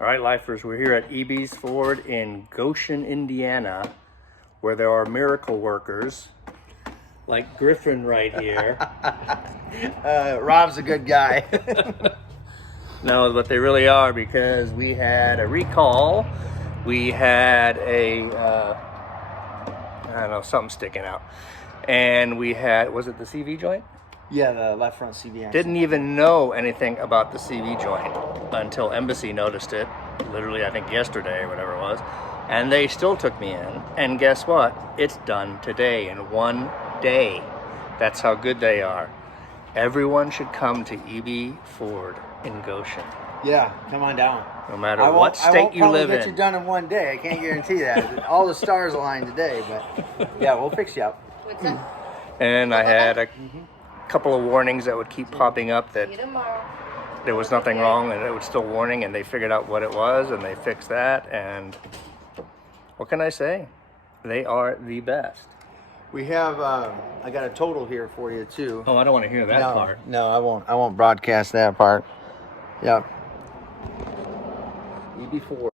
All right, lifers, we're here at Eby Ford in Goshen, Indiana, where there are miracle workers like Griffin right here. Rob's a good guy. No, but they really are, because we had a recall. We had a, I don't know, something sticking out. And we had, was it the CV joint? Yeah, the left front CV axle. Didn't even know anything about the CV joint until Embassy noticed it, literally I think yesterday or whatever it was, and they still took me in, and guess what? It's done today in 1 day. That's how good they are. Everyone should come to Eby Ford in Goshen, Yeah, come on down. no matter what state you live get you in. done in 1 day. I can't guarantee that. All the stars align today, but yeah, we'll fix you up. What's that? And I had a couple of warnings that would keep popping up that See you tomorrow. there was nothing wrong, and it was still warning, and they figured out what it was, and they fixed that, and what can I say? They are the best. We have. I got a total here for you too. Oh, I don't want to hear that no, part. No, I won't. I won't broadcast that part. Yeah. Eby Ford.